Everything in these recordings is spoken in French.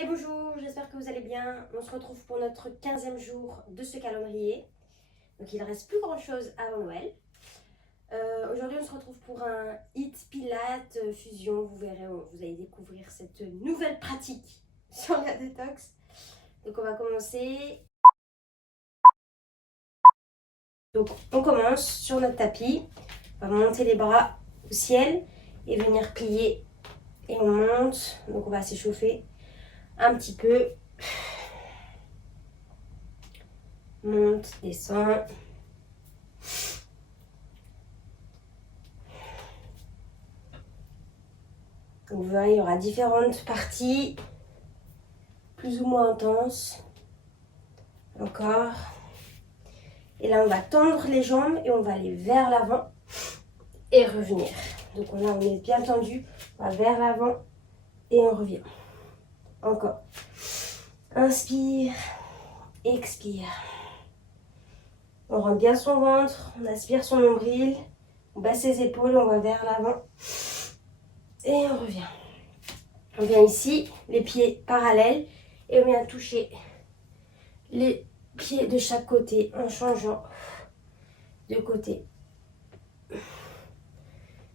Et bonjour, j'espère que vous allez bien. On se retrouve pour notre 15e jour de ce calendrier. Donc il ne reste plus grand chose avant Noël. Aujourd'hui on se retrouve pour un HIIT Pilates Fusion. Vous verrez, vous allez découvrir cette nouvelle pratique sur la détox. Donc on va commencer. Donc on commence sur notre tapis. On va monter les bras au ciel et venir plier. Et on monte. Donc on va s'échauffer un petit peu. Monte, descend. Vous verrez, il y aura différentes parties, plus ou moins intenses. Encore. Et là, on va tendre les jambes et on va aller vers l'avant et revenir. Donc là, on est bien tendu. On va vers l'avant et on revient. Encore. Inspire, expire. On rentre bien son ventre, on aspire son nombril, on baisse les épaules, on va vers l'avant et on revient. On vient ici, les pieds parallèles et on vient toucher les pieds de chaque côté en changeant de côté.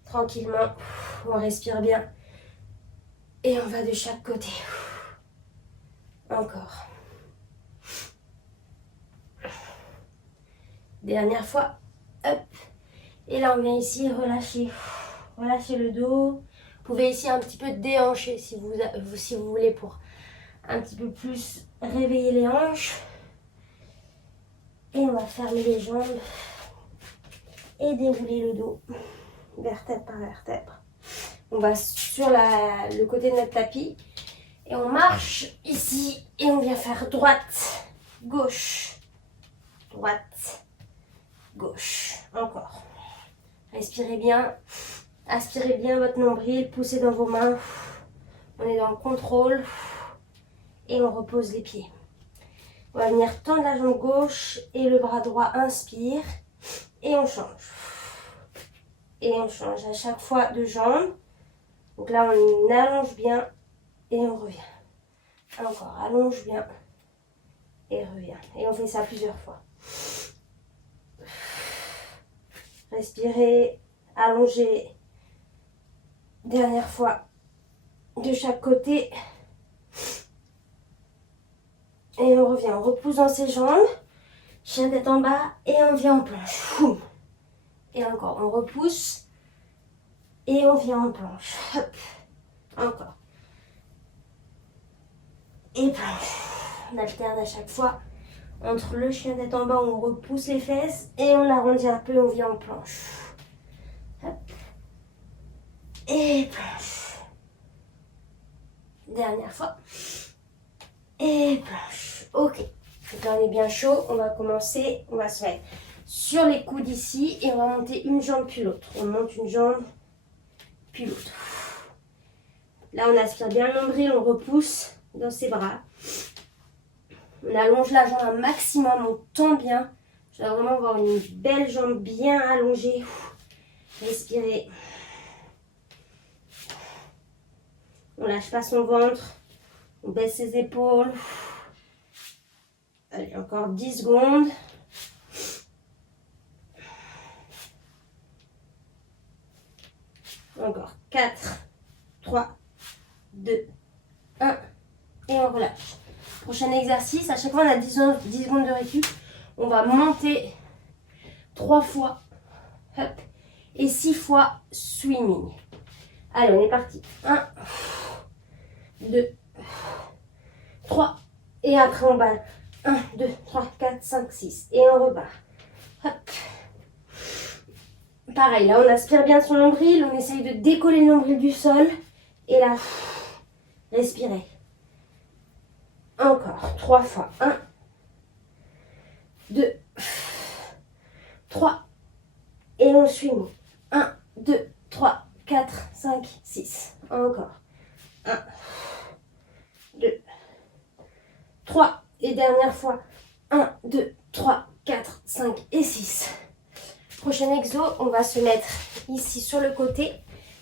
Tranquillement, on respire bien et on va de chaque côté. Encore. Dernière fois. Hop. Et là, on vient ici relâcher. Relâcher le dos. Vous pouvez ici un petit peu déhancher si vous voulez pour un petit peu plus réveiller les hanches. Et on va fermer les jambes et dérouler le dos, vertèbre par vertèbre. On va sur le côté de notre tapis et on marche ici et on vient faire droite, gauche, droite, gauche. Encore. Respirez bien, aspirez bien votre nombril, poussez dans vos mains. On est dans le contrôle et on repose les pieds. On va venir tendre la jambe gauche et le bras droit inspire et on change. Et on change à chaque fois de jambe. Donc là, on allonge bien et on revient. Encore, allonge bien et revient. Et on fait ça plusieurs fois. Respirez, allongez. Dernière fois de chaque côté. Et on revient, on repousse dans ses jambes. Chien tête en bas et on vient en planche. Et encore, on repousse et on vient en planche. Hop. Encore. Et planche. On alterne à chaque fois entre le chien tête en bas où on repousse les fesses et on arrondit un peu, on vient en planche. Hop. Et planche. Dernière fois. Et planche. Ok. Donc là on est bien chaud. On va commencer. On va se mettre sur les coudes ici et on va monter une jambe puis l'autre. On monte une jambe puis l'autre. Là on aspire bien le nombril, on repousse dans ses bras. On allonge la jambe un maximum, on tend bien. Je dois vraiment avoir une belle jambe bien allongée. Respirez. On lâche pas son ventre. On baisse ses épaules. Allez, encore 10 secondes. Encore 4, 3, 2, 1. Et on relâche. Prochain exercice, à chaque fois on a 10 secondes de récup. On va monter 3 fois. Hop. Et 6 fois swimming. Allez, on est parti. 1, 2, 3. Et après on balle. 1, 2, 3, 4, 5, 6. Et on repart. Hop. Pareil, là on aspire bien son nombril. On essaye de décoller le nombril du sol. Et là, respirez. Encore 3 fois. 1, 2, 3. Et on suit. 1, 2, 3, 4, 5, 6. Encore. 1, 2, 3. Et dernière fois. 1, 2, 3, 4, 5 et 6. Prochain exo, on va se mettre ici sur le côté.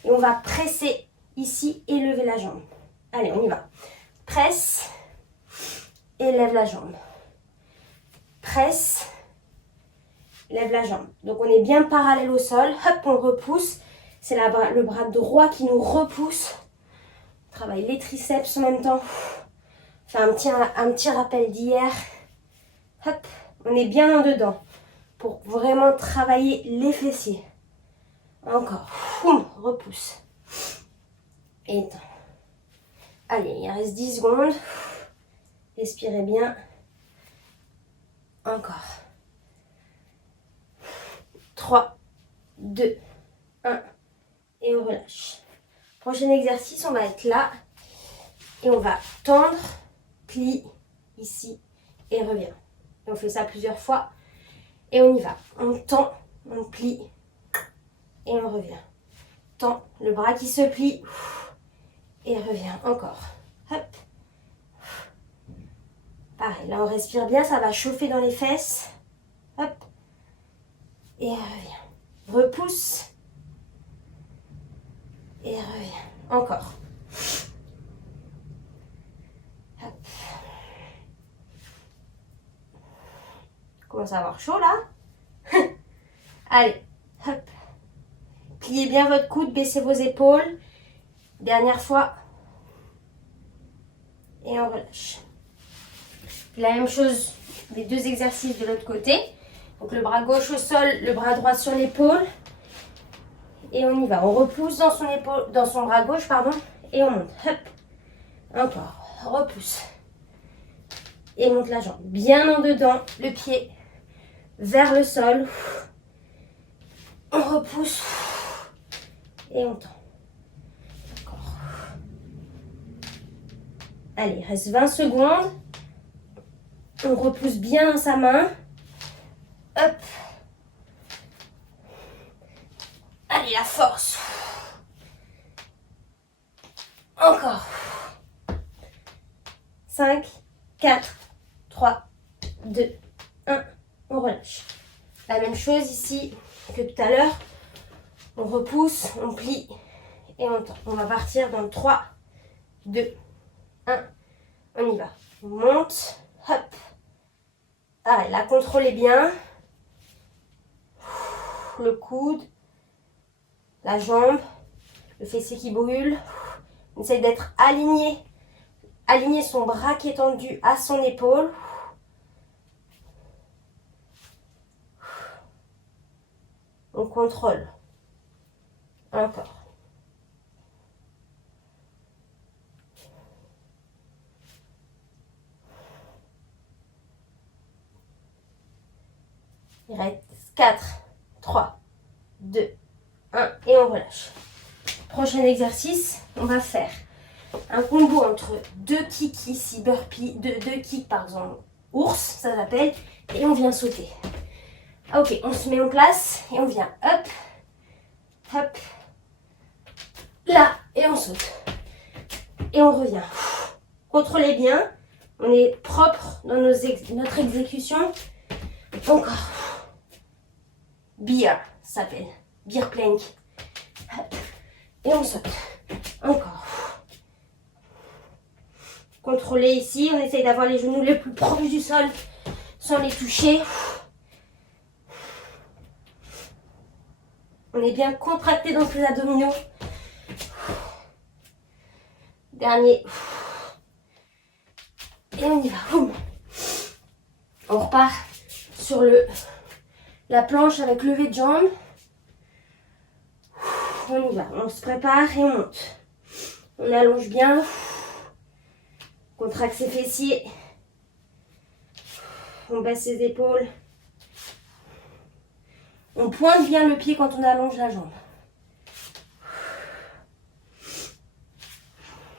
Et on va presser ici et lever la jambe. Allez, on y va. Presse et lève la jambe. Presse, lève la jambe. Donc on est bien parallèle au sol. Hop, on repousse. C'est le bras droit qui nous repousse. On travaille les triceps en même temps. On fait un petit rappel d'hier. Hop, on est bien en dedans pour vraiment travailler les fessiers. Encore. Repousse. Et allez, il reste 10 secondes. Respirez bien. Encore. 3, 2, 1. Et on relâche. Prochain exercice, on va être là. Et on va tendre, plie, ici, et revient. Et on fait ça plusieurs fois. Et on y va. On tend, on plie, et on revient. Tend, le bras qui se plie, et revient. Encore. Hop. Pareil, là on respire bien, ça va chauffer dans les fesses. Hop. Et revient. Repousse. Et revient. Encore. Hop. Commence à avoir chaud là. Allez. Hop. Pliez bien votre coude, baissez vos épaules. Dernière fois. Et on relâche. La même chose, les deux exercices de l'autre côté. Donc le bras gauche au sol, le bras droit sur l'épaule. Et on y va. On repousse dans son bras gauche, pardon. Et on monte. Hop. Encore. Repousse. Et monte la jambe. Bien en dedans, le pied vers le sol. On repousse. Et on tend. Encore. Allez, il reste 20 secondes. On repousse bien dans sa main. Hop. Allez, la force. Encore. 5, 4, 3, 2, 1. On relâche. La même chose ici que tout à l'heure. On repousse, on plie et on tend. On va partir dans le 3, 2, 1. On y va. On monte. Hop. Allez, là, contrôlez bien. Le coude. La jambe. Le fessier qui brûle. On essaye d'être aligné. Aligner son bras qui est tendu à son épaule. On contrôle. Encore. Il reste 4, 3, 2, 1 et on relâche. Prochain exercice, on va faire un combo entre deux kicks ici, burpee, deux kicks par exemple, ours, ça s'appelle, et on vient sauter. Ok, on se met en place et on vient hop, hop, là, et on saute. Et on revient. Contrôlez bien, on est propre dans notre exécution. Encore. Beer, ça s'appelle. Beer plank. Et on saute. Encore. Contrôlez ici, on essaye d'avoir les genoux les plus proches du sol sans les toucher. On est bien contracté dans les abdominaux. Dernier. Et on y va. On repart sur la planche avec levée de jambe. On y va. On se prépare et on monte. On allonge bien. On contracte ses fessiers. On baisse ses épaules. On pointe bien le pied quand on allonge la jambe.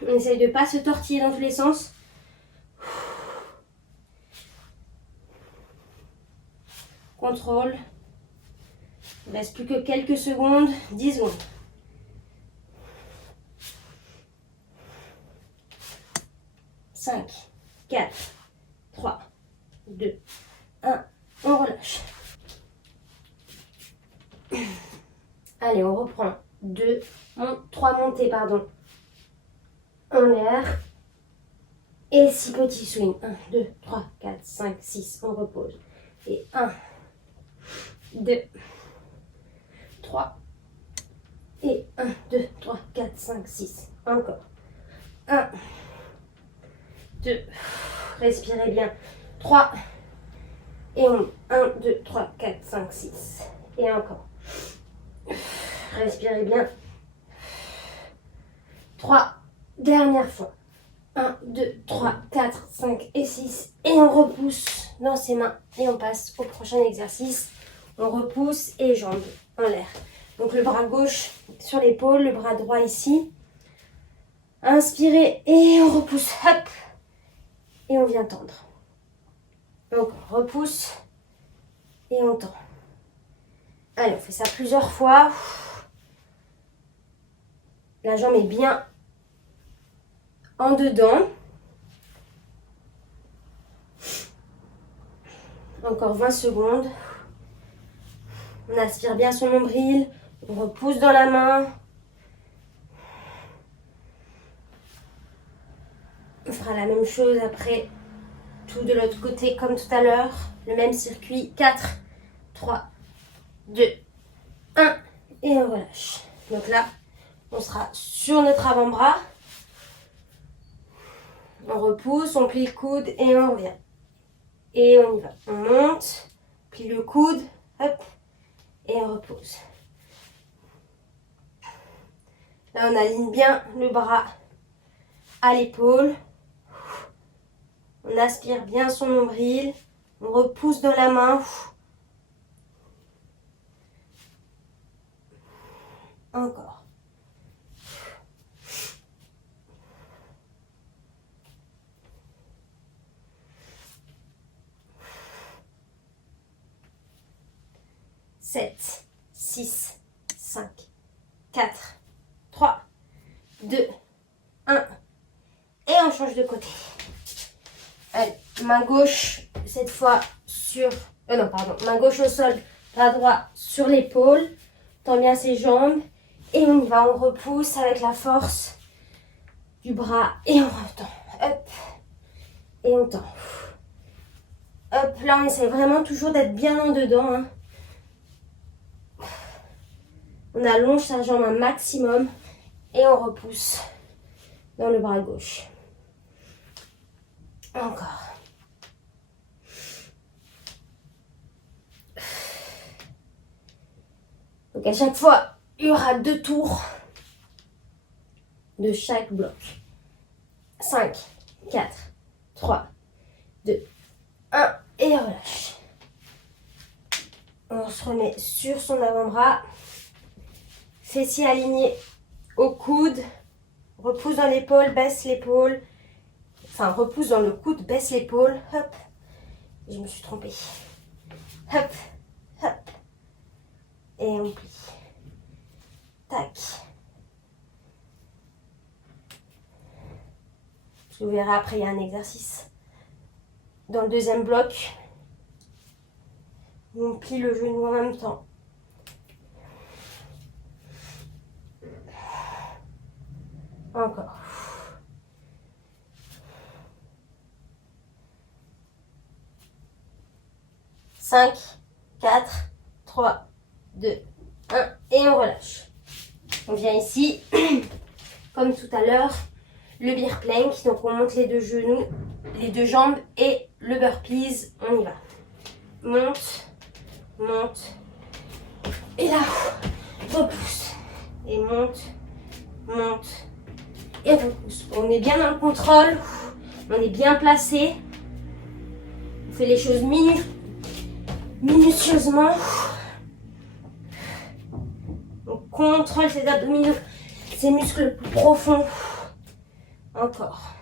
On essaye de ne pas se tortiller dans tous les sens. Contrôle. Il ne reste plus que quelques secondes. 10 secondes. Cinq, 4, 3, 2, 1. On relâche. Allez, on reprend. 3 montées, pardon. En l'air. Et 6 petits swings. 1, 2, 3, 4, 5, 6. On repose. Et 1, 2, 3. Et 1, 2, 3, 4, 5, 6. Encore. 1, 2. Respirez bien. 3. Et on. 1, 2, 3, 4, 5, 6. Et encore. Respirez bien. 3. Dernière fois. 1, 2, 3, 4, 5 et 6. Et on repousse dans ses mains. Et on passe au prochain exercice. On repousse et jambes en l'air. Donc le bras gauche sur l'épaule, le bras droit ici. Inspirez et on repousse. Hop. Et on vient tendre. Donc on repousse et on tend. Allez, on fait ça plusieurs fois. La jambe est bien en dedans. Encore 20 secondes. On aspire bien son nombril. On repousse dans la main. On fera la même chose après. Tout de l'autre côté comme tout à l'heure. Le même circuit. 4, 3, 2, 1. Et on relâche. Donc là, on sera sur notre avant-bras. On repousse, on plie le coude et on revient. Et on y va. On monte, plie le coude, hop, et on repose. Là, on aligne bien le bras à l'épaule. On aspire bien son nombril. On repousse dans la main. Encore. Sept, 6, 5, 4, 3, 2, 1. Et on change de côté. Allez, main gauche, cette fois sur... non, pardon. Main gauche au sol, bras droit sur l'épaule. Tend bien ses jambes. Et on y va, on repousse avec la force du bras. Et on retend. Hop. Et on tend. Hop, là on essaie vraiment toujours d'être bien en dedans. Hein. On allonge sa jambe un maximum. Et on repousse dans le bras gauche. Encore. Donc à chaque fois, il y aura 2 tours de chaque bloc. 5, 4, 3, 2, 1 et relâche. On se remet sur son avant-bras. Fessiers alignés au coude. Repousse dans l'épaule, baisse l'épaule. Enfin, repousse dans le coude, baisse l'épaule. Hop. Je me suis trompée. Hop, hop. Et on plie. Tac. Vous verrez après, il y a un exercice. Dans le deuxième bloc, on plie le genou en même temps. Encore. Cinq, 4, 3, 2, 1 et on relâche. On vient ici, comme tout à l'heure, le bear plank. Donc on monte les 2 genoux, les 2 jambes et le burpees. On y va. Monte, monte. Et là, repousse. Et monte, monte. Et repousse. On est bien dans le contrôle. On est bien placé. On fait les choses minutieusement. On contrôle ses abdominaux, ses muscles plus profonds. Encore.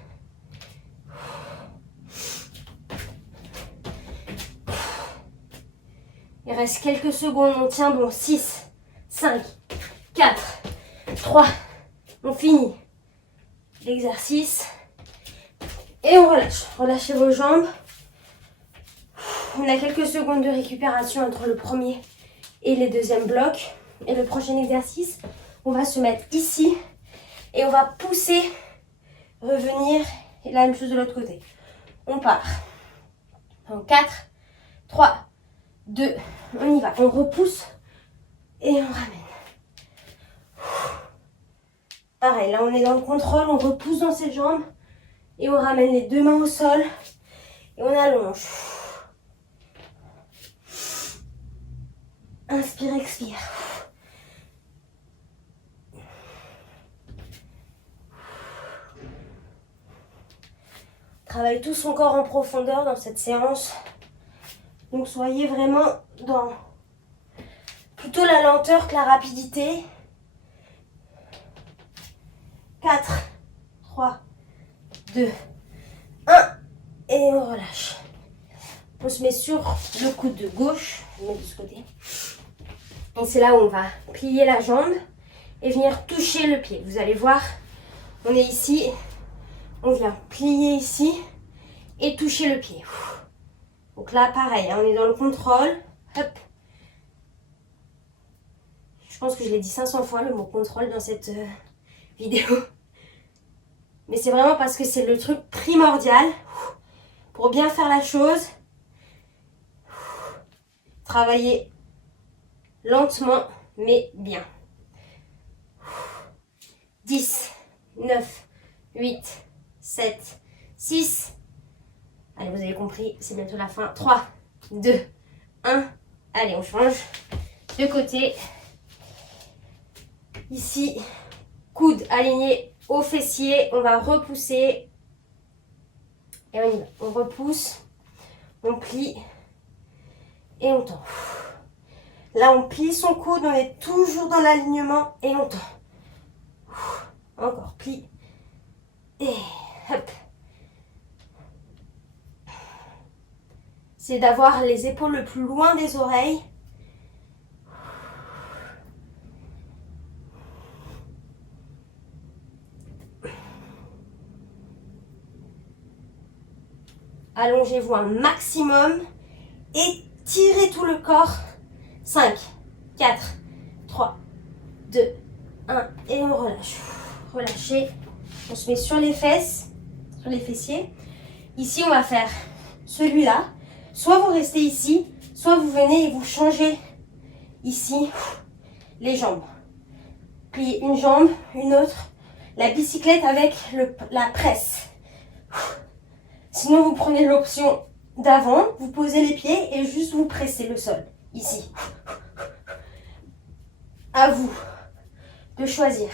Il reste quelques secondes. On tient bon. 6, 5, 4, 3. On finit l'exercice. Et on relâche. Relâchez vos jambes. On a quelques secondes de récupération entre le premier et le deuxième bloc. Et le prochain exercice, on va se mettre ici. Et on va pousser, revenir Et la même chose de l'autre côté. On part. En 4, 3, 2, on y va. On repousse et on ramène. Pareil, là on est dans le contrôle, on repousse dans ses jambes et on ramène les deux mains au sol et on allonge. Inspire, expire. Travaille tout son corps en profondeur dans cette séance. Donc soyez vraiment dans plutôt la lenteur que la rapidité. 4, 3, 2, 1 et on relâche. On se met sur le coude de gauche, on met de ce côté. Et c'est là où on va plier la jambe et venir toucher le pied. Vous allez voir, on est ici, on vient plier ici et toucher le pied. Donc là, pareil, on est dans le contrôle. Hop. Je pense que je l'ai dit 500 fois le mot contrôle dans cette vidéo. Mais c'est vraiment parce que c'est le truc primordial pour bien faire la chose. Travailler lentement mais bien. 10, 9, 8, 7, 6. Allez, vous avez compris, c'est bientôt la fin. 3, 2, 1. Allez, on change de côté. Ici, coude aligné au fessier. On va repousser. Et on y va. On repousse. On plie. Et on tend. Là, on plie son coude. On est toujours dans l'alignement. Et on tend. Encore, plie. Et hop. C'est d'avoir les épaules le plus loin des oreilles. Allongez-vous un maximum. Étirez tout le corps. 5, 4, 3, 2, 1. Et on relâche. Relâchez. On se met sur les fesses, sur les fessiers. Ici, on va faire celui-là. Soit vous restez ici, soit vous venez et vous changez ici les jambes. Pliez une jambe, une autre. La bicyclette avec la presse. Sinon, vous prenez l'option d'avant, vous posez les pieds et juste vous pressez le sol. Ici. À vous de choisir.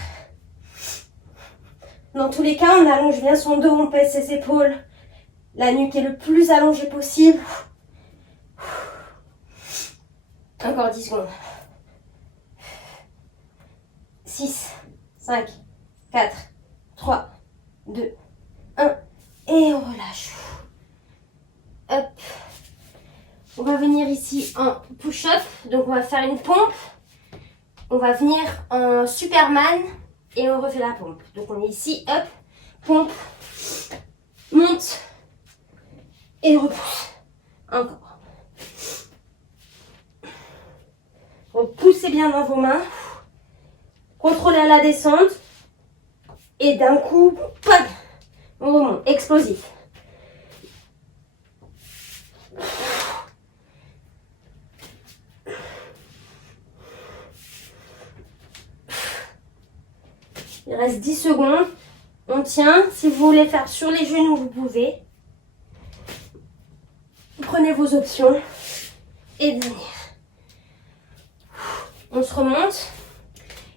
Dans tous les cas, on allonge bien son dos, on pèse ses épaules. La nuque est le plus allongée possible. Encore 10 secondes. 6, 5, 4, 3, 2, 1. Et on relâche. Hop. On va venir ici en push-up. Donc on va faire une pompe. On va venir en Superman. Et on refait la pompe. Donc on est ici. Hop. Pompe. Monte. Et repousse. Encore. Repoussez bien dans vos mains. Contrôlez à la descente. Et d'un coup, pam, on remonte. Explosif. Il reste 10 secondes. On tient. Si vous voulez faire sur les genoux, vous pouvez. Prenez vos options. Et dernière. On se remonte.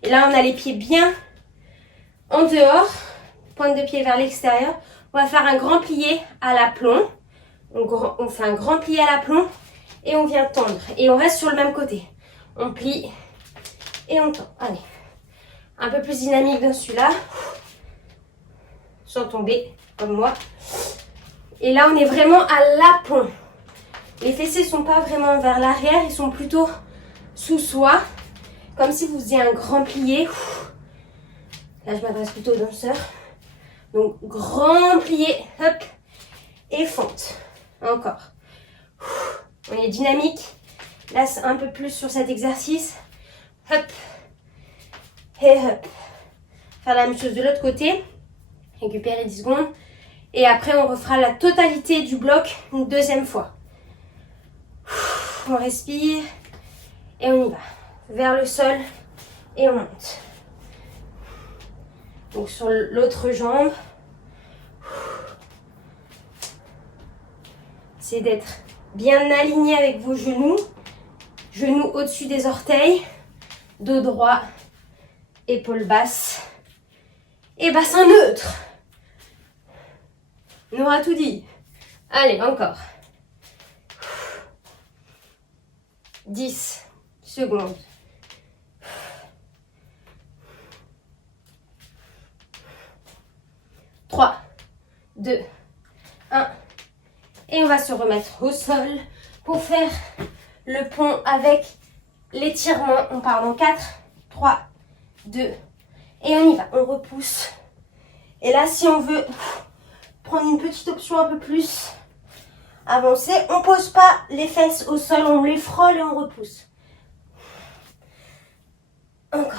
Et là, on a les pieds bien en dehors. Pointe de pied vers l'extérieur. On va faire un grand plié à l'aplomb. On fait un grand plié à l'aplomb. Et on vient tendre. Et on reste sur le même côté. On plie. Et on tend. Allez. Un peu plus dynamique dans celui-là. Sans tomber, comme moi. Et là, on est vraiment à l'aplomb. Les fessiers ne sont pas vraiment vers l'arrière. Ils sont plutôt sous soi. Comme si vous faisiez un grand plié. Là, je m'adresse plutôt aux danseurs. Donc, grand plié. Hop. Et fente. Encore. On est dynamique. Là, c'est un peu plus sur cet exercice. Hop. Et hop. Faire la même chose de l'autre côté. Récupérer 10 secondes. Et après, on refera la totalité du bloc une deuxième fois. On respire et on y va. Vers le sol et on monte. Donc sur l'autre jambe. C'est d'être bien aligné avec vos genoux. Genoux au-dessus des orteils. Dos droit. Épaules basses. Et bassin neutre. On aura tout dit. Allez, encore. 10 secondes. 3, 2, 1. Et on va se remettre au sol pour faire le pont avec l'étirement. On part dans 4, 3, 2. Et on y va. On repousse. Et là, si on veut prendre une petite option un peu plus avancée, on ne pose pas les fesses au sol, on les frôle et on repousse. Encore.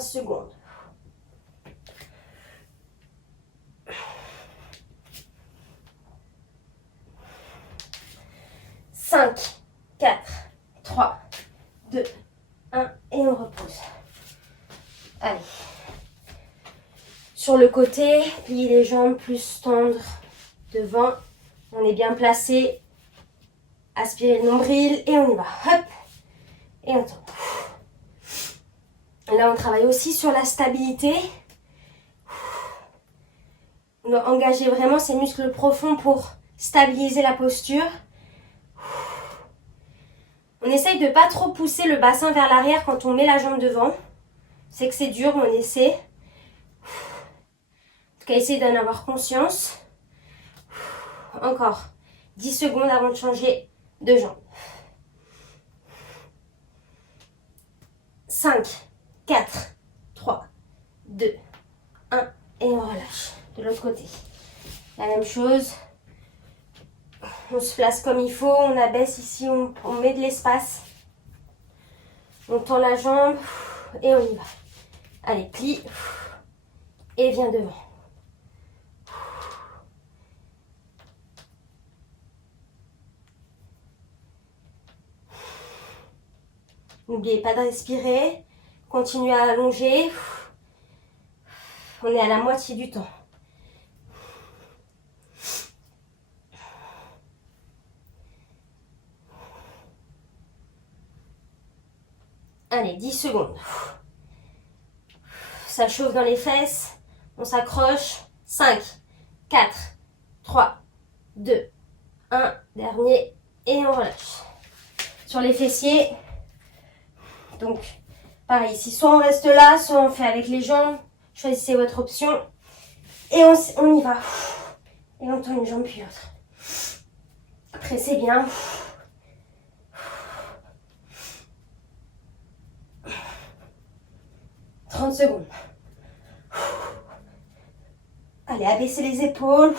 Secondes. 5, 4, 3, 2, 1 et on repose. Allez. Sur le côté, pliez les jambes plus tendre devant. On est bien placé. Aspirez le nombril et on y va. Hop. Et on tombe. Là, on travaille aussi sur la stabilité. On doit engager vraiment ces muscles profonds pour stabiliser la posture. On essaye de ne pas trop pousser le bassin vers l'arrière quand on met la jambe devant. C'est que c'est dur, mais on essaie. En tout cas, essayez d'en avoir conscience. Encore 10 secondes avant de changer de jambe. 5, 4, 3, 2, 1 et on relâche. De l'autre côté, la même chose. On se place comme il faut, on abaisse ici, on met de l'espace. On tend la jambe et on y va. Allez, plie et viens devant. N'oubliez pas de respirer. Continuez à allonger. On est à la moitié du temps. Allez, 10 secondes. Ça chauffe dans les fesses. On s'accroche. 5, 4, 3, 2, 1. Dernier. Et on relâche. Sur les fessiers. Donc, pareil. Si soit on reste là, soit on fait avec les jambes. Choisissez votre option. Et on y va. Et on tend une jambe puis l'autre. Pressez bien. « 30 secondes. Allez, abaissez les épaules.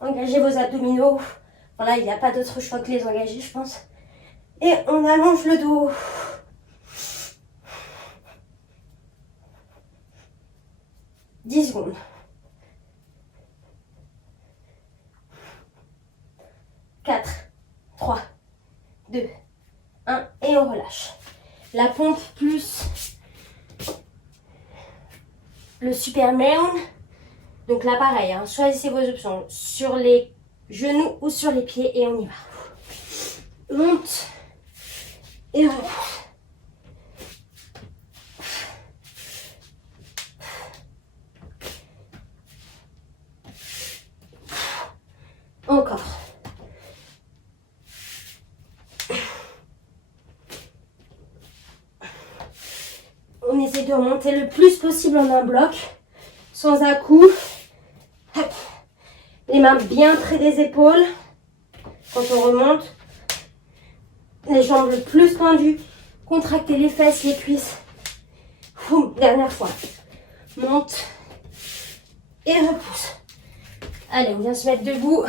Engagez vos abdominaux. Voilà, il n'y a pas d'autre choix que les engager, je pense. Et on allonge le dos. « 10 secondes. 4, 3, 2, 1 et on relâche. La pompe plus le Superman. Donc là, pareil, hein, choisissez vos options sur les genoux ou sur les pieds et on y va. Monte et repousse. Encore. On essaie de remonter le plus possible en un bloc, sans à-coups. Les mains bien près des épaules. Quand on remonte, les jambes le plus tendues. Contractez les fesses, les cuisses. Dernière fois. Monte et repousse. Allez, on vient se mettre debout.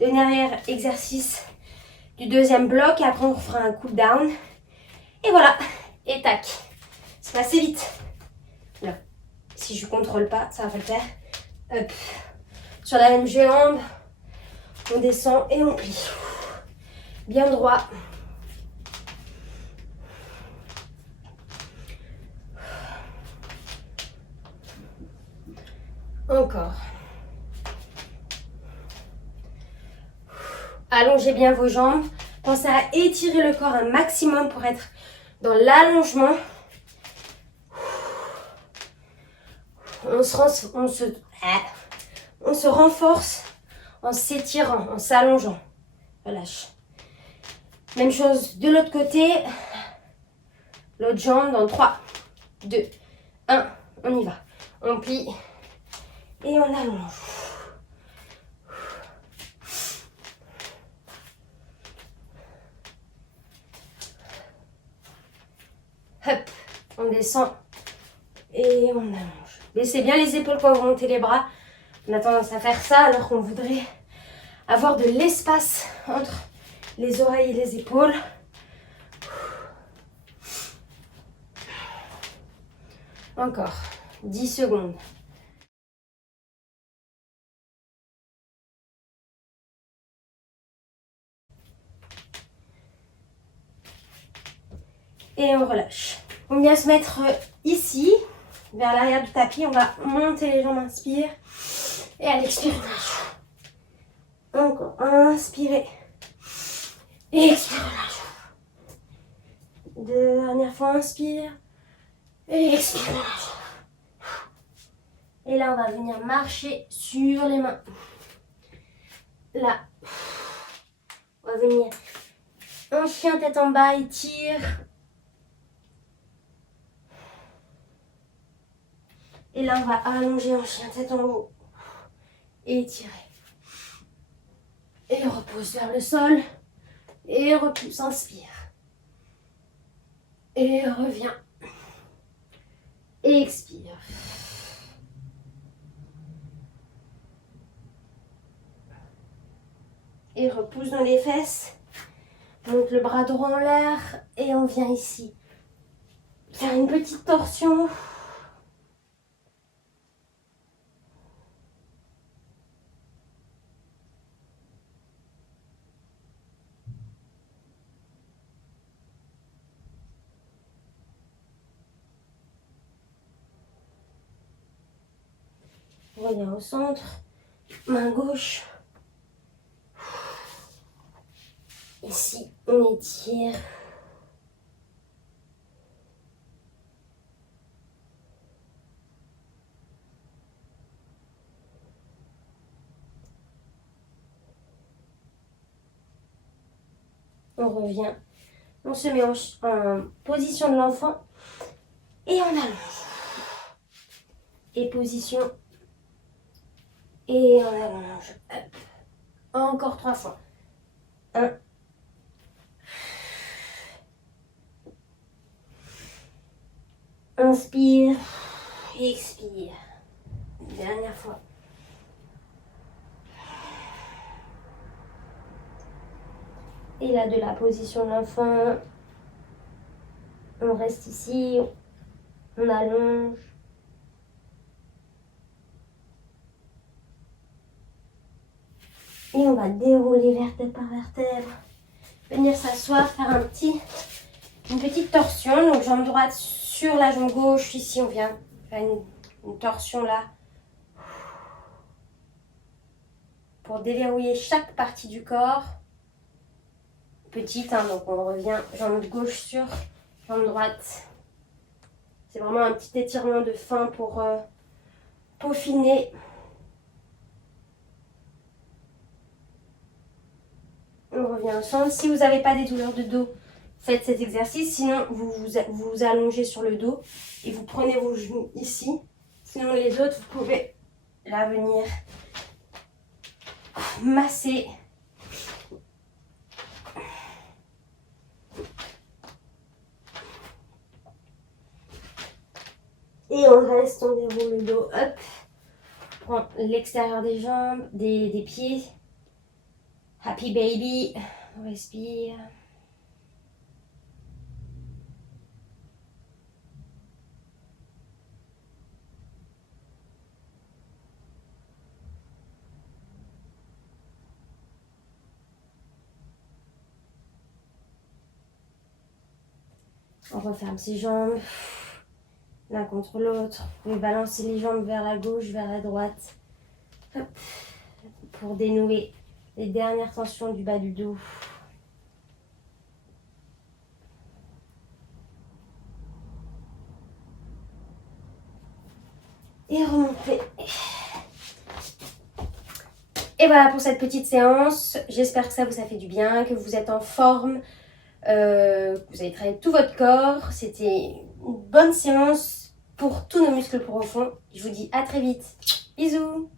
Dernier exercice du deuxième bloc. Et après, on fera un cool down. Et voilà. Et tac. C'est passé vite. Là. Si je ne contrôle pas, ça va pas le faire. Hop. Sur la même jambe. On descend et on plie. Bien droit. Encore. Allongez bien vos jambes. Pensez à étirer le corps un maximum pour être dans l'allongement. On se renforce en s'étirant, en s'allongeant. Relâche. Même chose de l'autre côté. L'autre jambe dans 3, 2, 1. On y va. On plie et on allonge. Hop, on descend et on allonge. Baissez bien les épaules quand vous montez les bras. On a tendance à faire ça alors qu'on voudrait avoir de l'espace entre les oreilles et les épaules. Encore 10 secondes. Et on relâche. On vient se mettre ici, vers l'arrière du tapis. On va monter les jambes, inspire. Et à l'expire, on lâche. Encore, inspirez. Et expire, relâche. Dernière fois, inspire. Et expire, relâche. Et là, on va venir marcher sur les mains. Là. On va venir en chien tête en bas, étire. Et là, on va allonger en chien tête en haut. Et étirer. Et repose vers le sol. Et repousse, inspire. Et reviens. Et expire. Et repousse dans les fesses. Monte le bras droit en l'air. Et on vient ici. Faire une petite torsion. On revient au centre. Main gauche. Ici, on étire. On revient. On se met en position de l'enfant. Et on allonge. Et position. Et on allonge. Hop. Encore 3 fois. 1. Inspire. Expire. Dernière fois. Et là, de la position de l'enfant, on reste ici, on allonge. Et on va dérouler vertèbre par vertèbre. Venir s'asseoir, faire une petite torsion. Donc jambe droite sur la jambe gauche. Ici, on vient faire une torsion là. Pour déverrouiller chaque partie du corps. Petite, hein, donc on revient jambe gauche sur jambe droite. C'est vraiment un petit étirement de fin pour peaufiner. On revient au centre. Si vous n'avez pas des douleurs de dos, faites cet exercice. Sinon, vous allongez sur le dos et vous prenez vos genoux ici. Sinon, les autres, vous pouvez là venir masser. Et on reste, on déroule le dos, hop. prend l'extérieur des jambes, des pieds. Happy baby. On respire. On referme ses jambes, l'un contre l'autre. Vous pouvez balancer les jambes vers la gauche, vers la droite. Hop. Pour dénouer les dernières tensions du bas du dos. Et remonter. Et voilà pour cette petite séance. J'espère que ça vous a fait du bien, que vous êtes en forme, que vous avez travaillé tout votre corps. C'était une bonne séance pour tous nos muscles profonds. Je vous dis à très vite. Bisous.